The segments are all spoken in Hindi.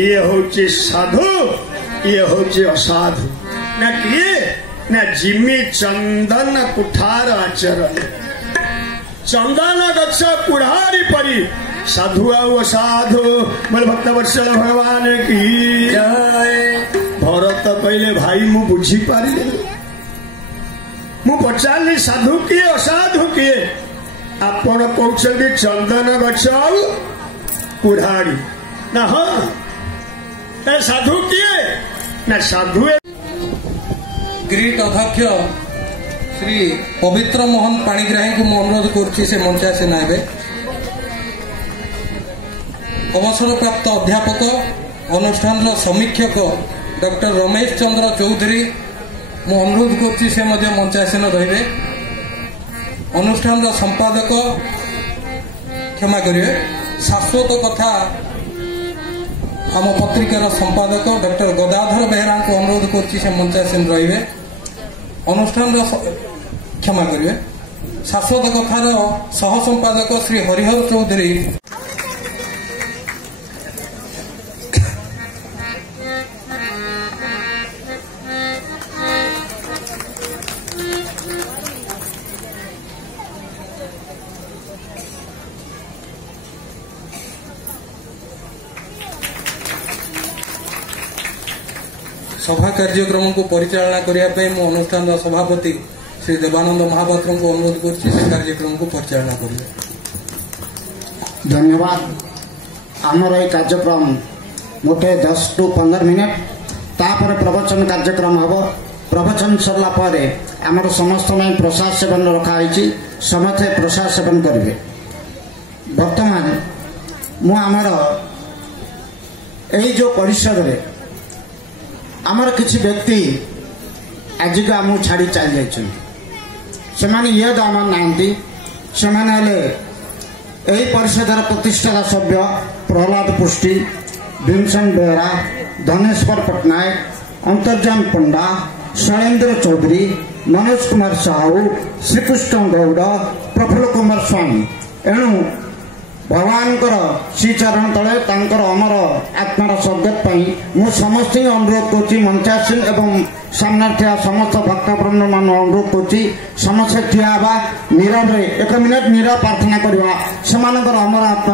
ये होचे साधु ये होचे असाधु ना किए ना जिमी चंदन कुठार आचरण चंदन गच्छ कुढ़ारी परी साधु आउ असाधु बोले भक्त वत्सल भगवान की भरत कहले भाई मु बुझी पारि मु पचारि साधु किए असाधु किए आपण कहते चंदन गच्छ आउ कुढ़ारी ना हाँ साधु किए ना साधु ग्रीट अध्यक्ष श्री पवित्र मोहन पाणिग्राही को मु अनुरोध करुच्ची से मंच आसे नाइबे अवसर प्राप्त अध्यापक अनुष्ठान समीक्षक डॉक्टर रमेश चंद्र चौधरी मु अनुरोध करुच्ची से मंच आसन रहिबे अनुष्ठान संपादक क्षमा करिए शाश्वत कथा आम पत्रिकार संपादक डॉक्टर गदाधर बेहरा को अनुरोध करुच्ची से मंच आसन रहिबे अनुष्ठान क्षमा करिए शाश्वत कथार सह संपादक श्री हरिहर चौधरी सभा कार्यक्रम को परिचालना करने मो अनुष्ठान सभापति श्री देवानंद महापात्र को अनुरोध कर कार्यक्रम को परिचालना करेंगे। धन्यवाद। आमर ये कार्यक्रम मोटे 10 टू 15 मिनट तापर प्रवचन कार्यक्रम हम प्रवचन सरला पर आमर समस्त में प्रसाद सेवन रखाई समस्ते प्रसाद सेवन करेंगे। वर्तमान मु आमर यही जो परिसर में आमर किसी व्यक्ति आज को आम छाड़ी चल जाने ये आम ना यही परिषदर प्रतिष्ठा सभ्य प्रहलाद पुष्टि भीमसेन बेहरा धनेश्वर पट्टनायक अंतर्जान पंडा शैलेन्द्र चौधरी मनोज कुमार साहू श्रीकृष्ण गौड़ प्रफुल्ल कुमार स्वामी एणु भगवान श्रीचरण तले अमर आत्मार सद्गत मु समस्त अनुरोध करुच्ची मंचासीन एवं सामने थिया समस्त भक्तवृंद मान अनुरोध करुच्ची समस्त ठिया नीरव 1 मिनिट नीरव प्रार्थना करवा से अमर आत्मा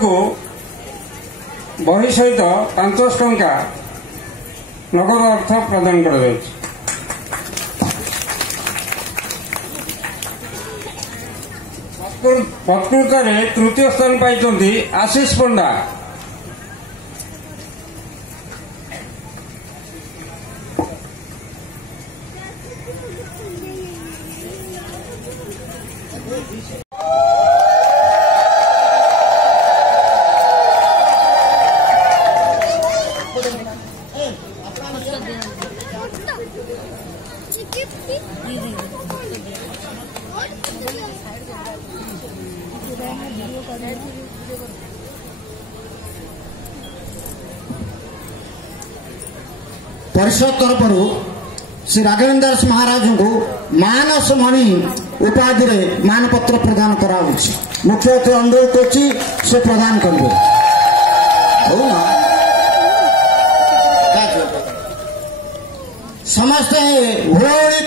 को बही सहित 500 टंका नगद अर्थ प्रदान कर प्रकृत तृतीय स्थान पाई आशीष पंडा परिषद तरफ श्री राघवेंद्र दास महाराज को मानस मणि उपाधि मानपत्र प्रदान करा मुख्य अतिथि अनुरोध कर प्रदान करेंगे। समस्ते हुड़ी